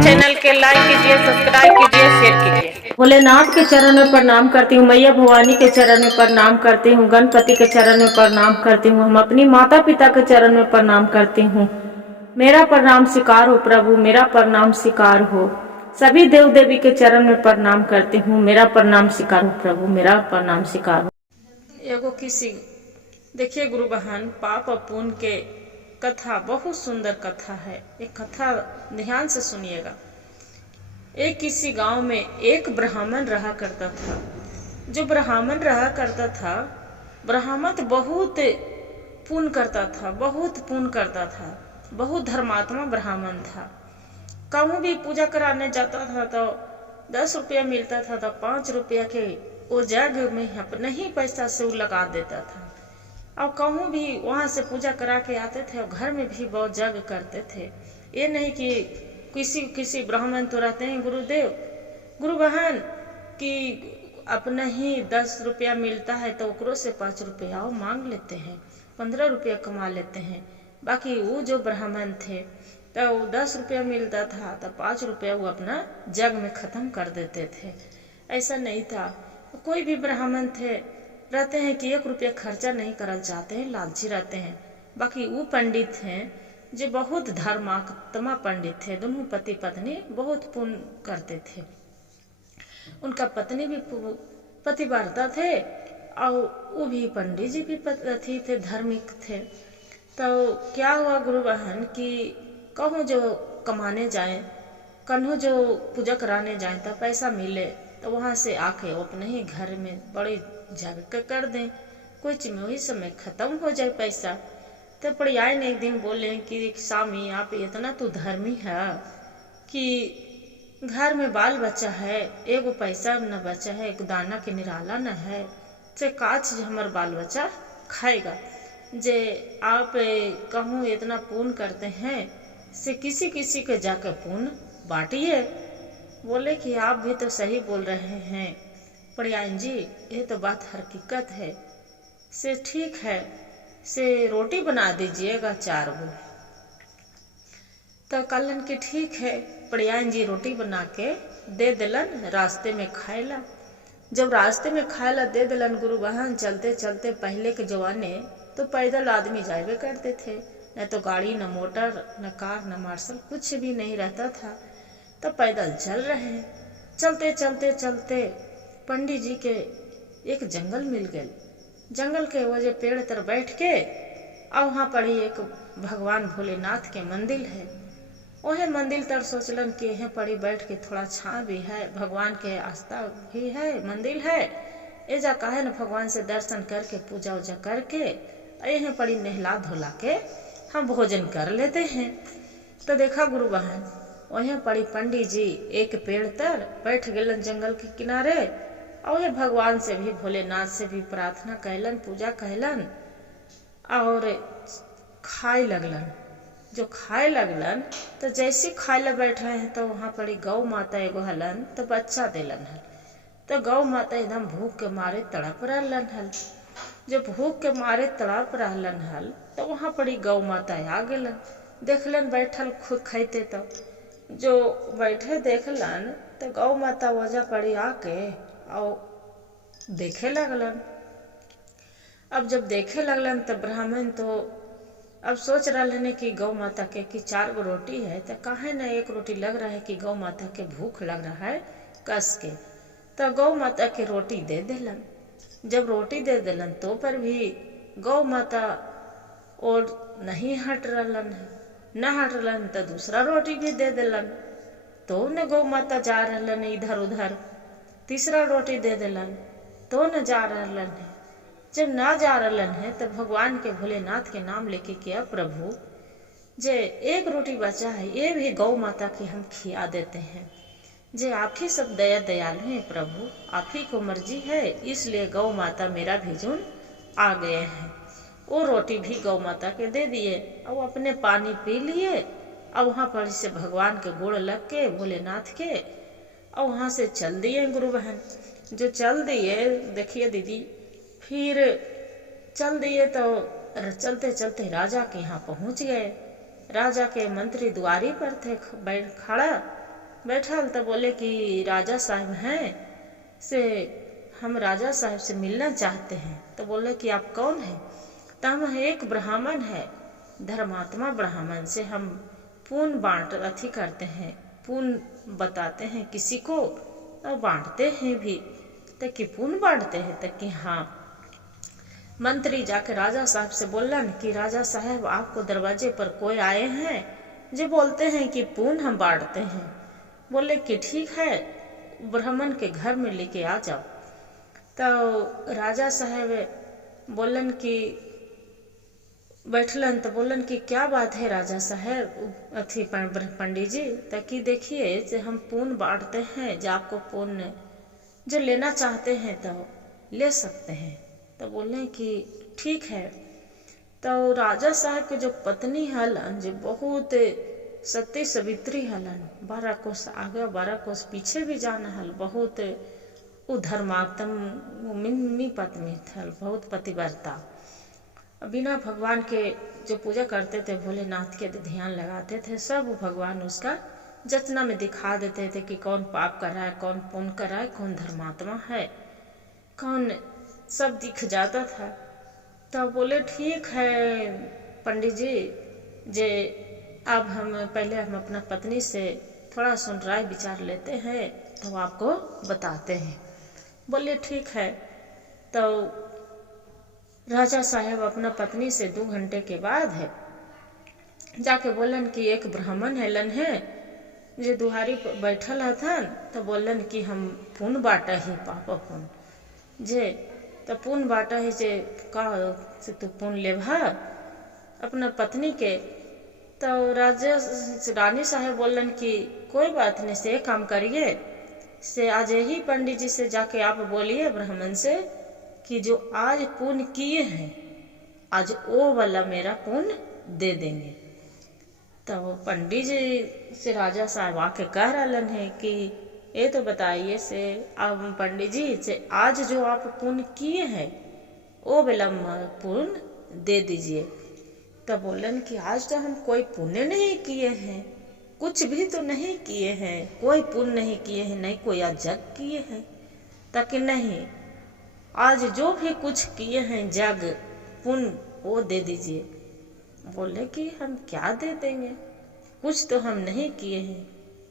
Channel के like कीजिए, subscribe कीजिए, शेयर कीजिए। भोलेनाथ के चरण में प्रणाम करती हूँ, मैया भवानी के चरण में प्रणाम करती हूँ, गणपति के चरण में प्रणाम करती हूँ, हम अपनी माता पिता के चरण में प्रणाम करती हूँ। मेरा प्रणाम स्वीकार हो प्रभु, मेरा प्रणाम स्वीकार हो। सभी देव देवी के चरण में प्रणाम करती हूँ, मेरा प्रणाम स्वीकार हो प्रभु, मेरा प्रणाम स्वीकार हो। एगो किसी देखिए गुरु बहन, पाप और पुण्य के कथा बहुत सुंदर कथा है। एक कथा ध्यान से सुनिएगा। एक किसी गांव में एक ब्राह्मण रहा करता था। जो ब्राह्मण रहा करता था, ब्राह्मण तो बहुत पुण्य करता था, बहुत पुण्य करता था, बहुत धर्मात्मा ब्राह्मण था। कहूँ भी पूजा कराने जाता था तो 10 रुपया मिलता था, तो 5 रुपया के वो जग में अपने ही पैसा से वो लगा देता था। और कहूँ भी वहाँ से पूजा करा के आते थे और घर में भी बहुत जग करते थे। ये नहीं कि किसी किसी ब्राह्मण तो रहते हैं गुरुदेव, गुरु बहन कि अपना ही 10 रुपया मिलता है तो ओकरो से 5 रुपया वो मांग लेते हैं, 15 रुपया कमा लेते हैं। बाकी वो जो ब्राह्मण थे तो 10 रुपया मिलता था तो 5 रुपया वो अपना जग में खत्म कर देते थे। ऐसा नहीं था। कोई भी ब्राह्मण थे रहते हैं कि 1 रुपया खर्चा नहीं करना चाहते हैं, लालची रहते हैं। बाकी वो पंडित हैं जो बहुत धर्मात्मा पंडित थे। दोनों पति पत्नी बहुत पुण्य करते थे। उनका पत्नी भी पतिव्रता थे और वो भी पंडित जी भी पति थे, धार्मिक थे। तो क्या हुआ गुरु बहन कि कहूँ जो कमाने जाए, कन्हू जो पूजा कराने जाए तो पैसा मिले तो वहाँ से आके वो अपने ही घर में बड़े जग कर दें, कुछ में वही समय खत्म हो जाए पैसा। तो पड़ियाई ने एक दिन बोले कि स्वामी आप इतना तो धर्मी है कि घर में बाल बच्चा है, एगो पैसा न बचा है, एक दाना के निराला न है, से का चीज हमार बाल बच्चा खाएगा। जे आप कहूँ इतना पुण्य करते हैं से किसी किसी के जाकर पुण्य बांटिए। बोले कि आप भी तो सही बोल रहे हैं पड़ियान जी, ये तो बात हकीकत है। से ठीक है, से रोटी बना दीजिएगा 4 गो। तो कलन की ठीक है, पड़ियान जी रोटी बना के दे दिलन, रास्ते में खाएला। जब रास्ते में खाएला दे दिलन गुरु बहन, चलते चलते पहले के जमाने तो पैदल आदमी जाए करते थे, न तो गाड़ी, न मोटर, न कार, न मार्शल, कुछ भी नहीं रहता था। तो पैदल चल रहे हैं। चलते चलते चलते पंडित जी के एक जंगल मिल गए। जंगल के वजह पेड़ तर बैठ के और वहाँ पर ही एक भगवान भोलेनाथ के मंदिर है। वह मंदिर तर सोचलन कि यहाँ पड़ी बैठ के थोड़ा छाँ भी है, भगवान के आस्था भी है, मंदिर है, एजा काहे न भगवान से दर्शन करके पूजा उजा करके यहाँ पड़ी नहला धोला के हम भोजन कर लेते हैं। तो देखा गुरु बहन, वहीं पड़ी पंडित जी एक पेड़ तर बैठ गलन जंगल के किनारे और भगवान से भी, भोलेनाथ से भी प्रार्थना कहलन, पूजा कहलन और खाए लगलन। जो खाए लगलन तो जैसे खाए ला बैठे हैं तो वहाँ पड़ी गौ माता एगो हलन तो बच्चा देलन हल। तो गौ माता एकदम भूख के मारे तड़प रहलन हल। जो भूख के मारे तड़प रहलन हल तो वहाँ पड़ी गौ माता आ गेलन, देखलन बैठल खुद खाते। तो जो बैठे देखलन तो गौ माता वजह पड़ी आके और देखे लगलन। अब जब देखे लगलन तो ब्राह्मण तो अब सोच रहे कि गौ माता के कि 4 गो रोटी है तो काहे न 1 रोटी लग रहा है कि गौ माता के भूख लग रहा है कस के। तो गौ माता के रोटी दे दिलन। जब रोटी दे दिलन तो पर भी गौ माता और नहीं हट रहलन है, न हट रहलन तो दूसरा रोटी भी दे दिलन। तो न गौ माता जा रहलन इधर उधर, तीसरा रोटी दे दिलन तो न जा रहलन है। जब ना जा रहलन है तो भगवान के भोलेनाथ के नाम लेके किया, प्रभु जे 1 रोटी बचा है ये भी गौ माता की हम खिया देते हैं। जे आप ही सब दया दयालु हैं प्रभु, आप ही को मर्जी है, इसलिए गौ माता मेरा भेजून आ गए हैं। वो रोटी भी गौ माता के दे दिए और अपने पानी पी लिए और वहाँ पर से भगवान के गोड़ लग के भोलेनाथ के और वहाँ से चल दिए गुरु बहन। जो चल दिए देखिए दीदी, फिर चल दिए तो चलते चलते राजा के यहाँ पहुँच गए। राजा के मंत्री द्वारी पर थे बैठल तो बोले कि राजा साहब हैं से हम राजा साहब से मिलना चाहते हैं। तो बोले कि आप कौन हैं? तो हम एक ब्राह्मण है, धर्मात्मा ब्राह्मण से हम पुण्य बांट अथी करते हैं, पुण्य बताते हैं किसी को और बांटते हैं भी। तो कि पुण्य बांटते हैं? तो कि हाँ। मंत्री जाके राजा साहब से बोलन कि राजा साहब आपको दरवाजे पर कोई आए हैं जो बोलते हैं कि पुण्य हम बांटते हैं। बोले कि ठीक है, ब्राह्मण के घर में लेके आ जाओ। तो राजा साहब बोलन कि बैठलन तो बोलन कि क्या बात है राजा साहब अथी पंडित जी? ताकि देखिए जो हम पुण्य बांटते हैं, जो आपको पुण्य जो लेना चाहते हैं तो ले सकते हैं। तो बोले कि ठीक है। तो राजा साहब के जो पत्नी हलन जो बहुत सती सवित्री हलन, 12 कोस आगे 12 कोस पीछे भी जाना हल, बहुत धर्मात्म पत्नी थल, बहुत पतिव्रता। बिना भगवान के जो पूजा करते थे, भोलेनाथ के ध्यान लगाते थे, सब भगवान उसका जचना में दिखा देते थे कि कौन पाप कर रहा है, कौन पुण्य कर रहा है, कौन धर्मात्मा है, कौन, सब दिख जाता था। तो बोले ठीक है पंडित जी, जे अब हम अपना पत्नी से थोड़ा सुन राय विचार लेते हैं तो आपको बताते हैं। बोले ठीक है। तो राजा साहब अपना पत्नी से 2 घंटे के बाद है जाके बोलन कि एक ब्राह्मण हेलन है जो दुहारी पर बैठल हथन। तो बोलन कि हम पुण्य बांटा ही पापा पुण्य जे, तो पुण्य बांटा ही जे का से तू पुण्य लेभा अपना पत्नी के। तो राजा रानी साहब बोलन कि कोई बात नहीं, से काम करिए, से आज ही पंडित जी से जाके आप बोलिए ब्राह्मण से कि जो आज पुण्य किए हैं आज वो वाला मेरा पुण्य दे देंगे। तो पंडित जी से राजा साहब आके कह रहलन है कि ये तो बताइए से अब पंडित जी से आज जो आप पुण्य किए हैं वो वाला पुण्य दे दीजिए। तो बोलन कि आज तो हम कोई पुण्य नहीं किए हैं, कुछ भी तो नहीं किए हैं, कोई पुण्य नहीं किए हैं, नहीं कोई यज्ञ किए हैं। ताकि नहीं, आज जो भी कुछ किए हैं यज्ञ पुण्य वो दे दीजिए। बोले कि हम क्या दे देंगे, कुछ तो हम नहीं किए हैं।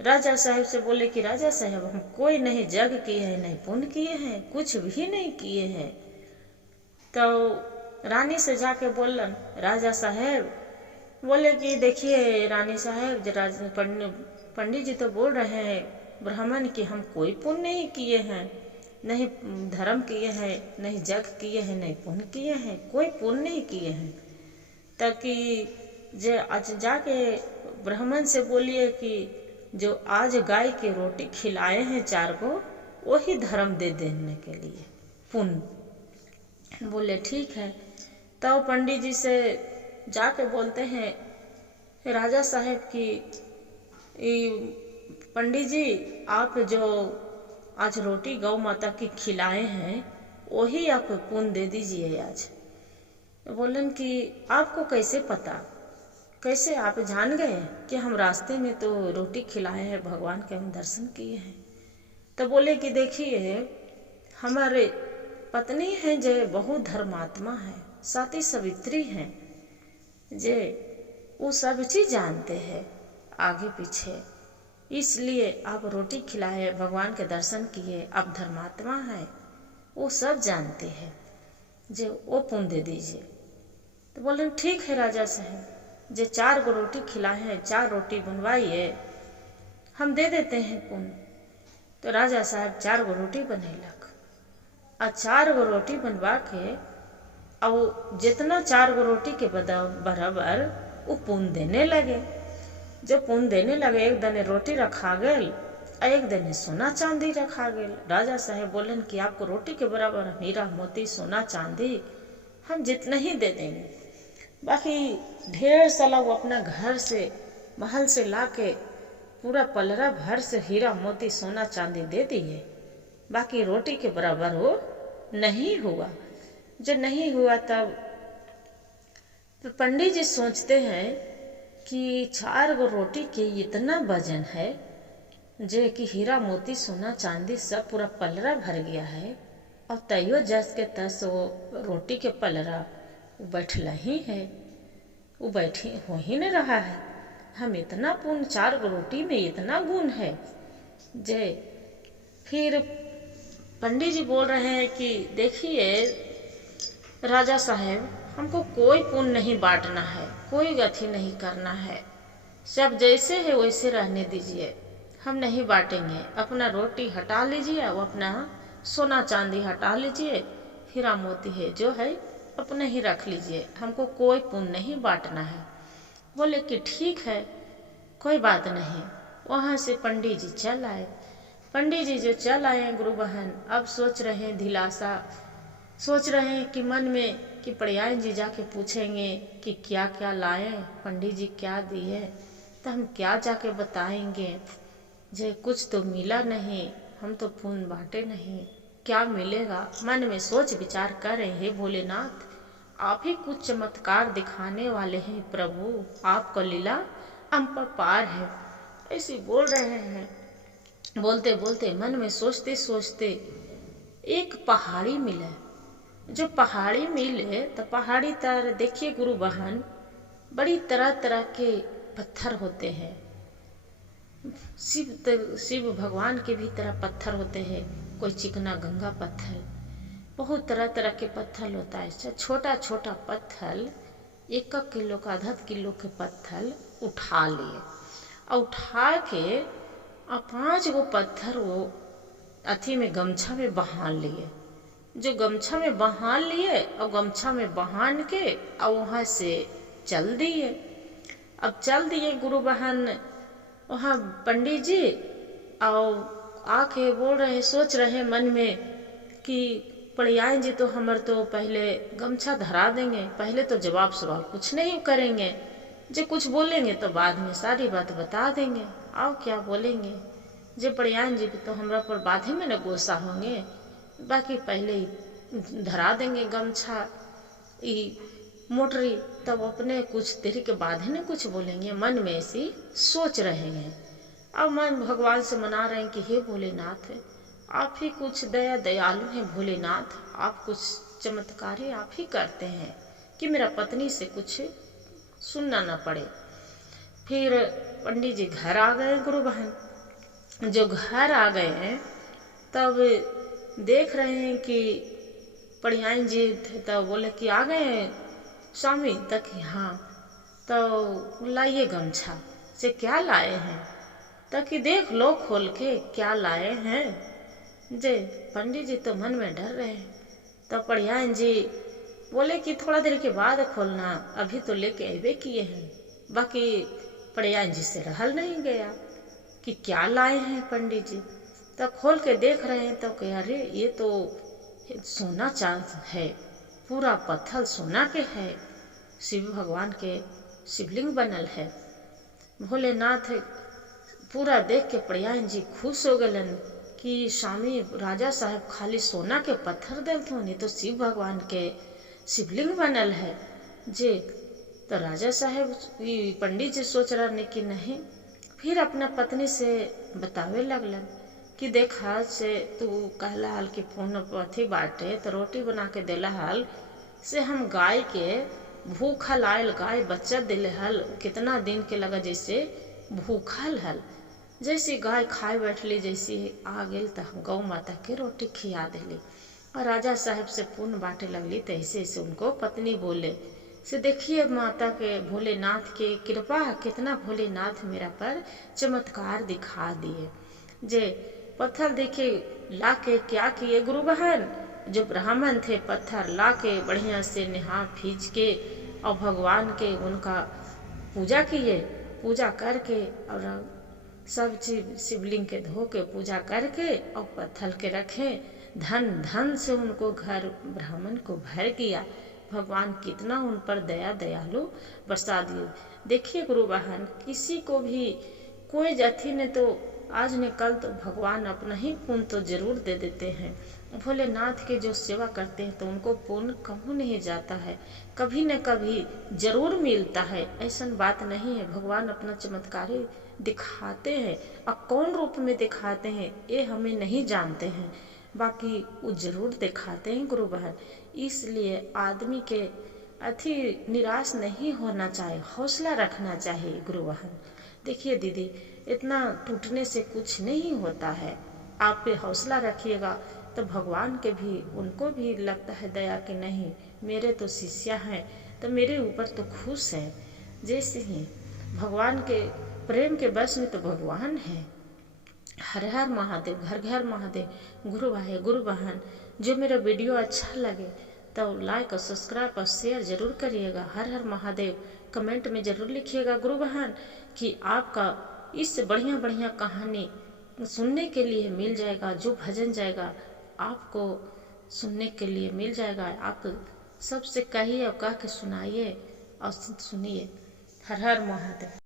राजा साहब से बोले कि राजा साहब हम कोई नहीं यज्ञ किए हैं, नहीं पुण्य किए हैं, कुछ भी नहीं किए हैं। तो रानी से जाके बोलन राजा साहब, बोले कि देखिए रानी साहब, पंडित जी तो बोल रहे हैं ब्राह्मण कि हम कोई पुण्य नहीं किए हैं, नहीं धर्म किए हैं, नहीं यज्ञ किए हैं, नहीं पुण्य किए हैं, कोई पुण्य नहीं किए हैं। ताकि जे आज जाके ब्राह्मण से बोलिए कि जो आज गाय की रोटी खिलाए हैं 4 को, वही धर्म दे देने के लिए पुण्य। बोले ठीक है। तो पंडित जी से जाके बोलते हैं राजा साहब की पंडित जी आप जो आज रोटी गौ माता की खिलाए हैं वही आप पुण्य दे दीजिए आज। बोलन कि आपको कैसे पता, कैसे आप जान गए कि हम रास्ते में तो रोटी खिलाए हैं, भगवान के हम दर्शन किए हैं। तो बोले कि देखिए हमारे पत्नी हैं जो बहुत धर्मात्मा है, सती सवित्री हैं, जे वो सब चीज जानते हैं आगे पीछे, इसलिए आप रोटी खिलाए, भगवान के दर्शन किए, आप धर्मात्मा हैं, वो सब जानते हैं, जे वो पुण्य दे दीजिए। तो बोले ठीक है राजा साहब, जे 4 गो रोटी खिलाए हैं, 4 रोटी बनवाइए, हम दे देते हैं पुण्य। तो राजा साहब 4 गो रोटी बनेलक और 4 गो रोटी बनवा के अब जितना 4 गो रोटी के बराबर वो पुण्य देने लगे। जो पुण्य देने लगे, एक दने रोटी रखा गल और एक दने सोना चांदी रखा गल। राजा साहब बोलन कि आपको रोटी के बराबर हीरा मोती सोना चांदी हम जितना ही दे देंगे, बाकी ढेर साला वो अपना घर से महल से लाके पूरा पलरा भर से हीरा मोती सोना चांदी दे दिए, बाकी रोटी के बराबर वो नहीं हुआ। जो नहीं हुआ तब तो पंडित जी सोचते हैं कि 4 गो रोटी के इतना वजन है जे कि हीरा मोती सोना चांदी सब पूरा पलरा भर गया है, और तैयो जस के तस वो रोटी के पलरा वो बैठला ही है, वो बैठी हो ही नहीं रहा है। हम इतना पुण्य 4 गो रोटी में इतना गुण है जे। फिर पंडित जी बोल रहे हैं कि देखिए राजा साहब, हमको कोई पुण्य नहीं बांटना है, कोई गति नहीं करना है, सब जैसे है वैसे रहने दीजिए, हम नहीं बांटेंगे। अपना रोटी हटा लीजिए और अपना सोना चांदी हटा लीजिए, हीरा मोती है जो है अपने ही रख लीजिए, हमको कोई पुण्य नहीं बांटना है। बोले कि ठीक है, कोई बात नहीं। वहाँ से पंडित जी चल आए। पंडित जी जो चल आए गुरु बहन, अब सोच रहे हैं दिलासा, सोच रहे हैं कि मन में कि पड़ियान जी जाके पूछेंगे कि क्या क्या लाए, पंडित जी क्या दिए, तो हम क्या जाके बताएंगे, जे कुछ तो मिला नहीं, हम तो पुण्य बांटे नहीं, क्या मिलेगा। मन में सोच विचार कर रहे हैं, भोलेनाथ आप ही कुछ चमत्कार दिखाने वाले हैं प्रभु, आपका लीला हम पर पार है, ऐसे बोल रहे हैं। बोलते बोलते मन में सोचते सोचते एक पहाड़ी मिले। जो पहाड़ी मिले तो पहाड़ी तर देखिए गुरु बहन, बड़ी तरह तरह के पत्थर होते हैं, शिव भगवान के भी तरह पत्थर होते हैं, कोई चिकना गंगा पत्थर, बहुत तरह तरह के पत्थर होता है। छोटा छोटा पत्थर 1 किलो का 1/2 किलो के पत्थर उठा लिए, और उठा के 5 गो पत्थर वो अथी में गमछा में बहान लिए। जो गमछा में बहान लिए और गमछा में बहान के और वहाँ से चल दिए। अब चल दिए गुरु बहन, वहाँ पंडित जी और आके बोल रहे, सोच रहे मन में कि पड़ियान जी तो हमर तो पहले गमछा धरा देंगे, पहले तो जवाब सवाल कुछ नहीं करेंगे, जो कुछ बोलेंगे तो बाद में सारी बात बता देंगे, आओ क्या बोलेंगे। जे पड़ियान जी तो हमरा पर बाद ही में न गुस्सा होंगे, बाकी पहले ही धरा देंगे गमछा ई मोटरी, तब अपने कुछ देर के बाद ही न कुछ बोलेंगे। मन में ऐसी सोच रहे हैं। अब मन भगवान से मना रहे हैं कि हे भोलेनाथ, आप ही कुछ दयालु हैं भोलेनाथ, आप कुछ चमत्कार आप ही करते हैं कि मेरा पत्नी से कुछ सुनना न पड़े। फिर पंडित जी घर आ गए गुरु बहन। जो घर आ गए हैं तब देख रहे हैं कि पड़ियान जी थे, तो बोले कि आ गए हैं स्वामी तक, हाँ तो लाइए गमछा। से क्या लाए हैं, ताकि देख लो खोल के क्या लाए हैं। जे पंडित जी तो मन में डर रहे हैं, तो पड़ियान जी बोले कि थोड़ा देर के बाद खोलना, अभी तो लेके अबे किए हैं। बाकी पड़ियान जी से रहल नहीं गया कि क्या लाए हैं पंडित जी। तो खोल के देख रहे हैं तो कह अरे ये तो सोना चांदी है, पूरा पत्थर सोना के है, शिव भगवान के शिवलिंग बनल है। भोलेनाथ पूरा देख के पड़ियान जी खुश हो गलन कि स्वामी राजा साहब खाली सोना के पत्थर देते हो, नहीं तो शिव भगवान के शिवलिंग बनल है जे। तो राजा साहब पंडित जी सोच रहे कि नहीं। फिर अपना पत्नी से बतावे लगलन कि देखा से तू कहला हाल कि फोन अथी बाटे तो रोटी बना के देला हाल से, हम गाय के भूखल आयल गाय बच्चा दिले हल, कितना दिन के लगा जैसे भूखल हल, जैसी गाय खाए बैठली जैसी आ गई तो गौ माता के रोटी खिया दिली और राजा साहब से पुण्य बांटे लगली। तो ऐसे ऐसे उनको पत्नी बोले से देखिए माता के भोलेनाथ के कृपा, कितना भोलेनाथ मेरा पर चमत्कार दिखा दिए। जे पत्थर देखिए ला के क्या किए गुरु बहन, जो ब्राह्मण थे पत्थर ला के बढ़िया से नहा फींच के और भगवान के उनका पूजा किए, पूजा करके और सब चीज शिवलिंग के धो के पूजा करके और पत्थर के रखे। धन धन से उनको घर ब्राह्मण को भर गया। भगवान कितना उन पर दया दयालु बरसा दिए। देखिए गुरु बहन, किसी को भी कोई जाति ने तो आज न कल तो भगवान अपना ही पुण्य तो जरूर दे देते हैं। भोलेनाथ के जो सेवा करते हैं तो उनको पुण्य कहूँ नहीं जाता है, कभी न कभी जरूर मिलता है। ऐसा बात नहीं है, भगवान अपना चमत्कारी दिखाते हैं। और कौन रूप में दिखाते हैं ये हमें नहीं जानते हैं, बाकी वो जरूर दिखाते हैं गुरु बहन। इसलिए आदमी के अति निराश नहीं होना चाहिए, हौसला रखना चाहिए गुरु बहन। देखिए दीदी, इतना टूटने से कुछ नहीं होता है। आप पे हौसला रखिएगा तो भगवान के भी, उनको भी लगता है दया कि नहीं मेरे तो शिष्या हैं तो मेरे ऊपर तो खुश है। जैसे ही भगवान के प्रेम के बस में तो भगवान है। हर हर महादेव, घर घर महादेव। गुरु भाई गुरु बहन, जो मेरा वीडियो अच्छा लगे तो लाइक और सब्सक्राइब और शेयर जरूर करिएगा। हर हर महादेव कमेंट में जरूर लिखिएगा गुरु बहन कि आपका इससे बढ़िया बढ़िया कहानी सुनने के लिए मिल जाएगा। जो भजन जाएगा आपको सुनने के लिए मिल जाएगा। आप सबसे कहिए और कह के सुनाइए और सुनिए। हर हर महादेव।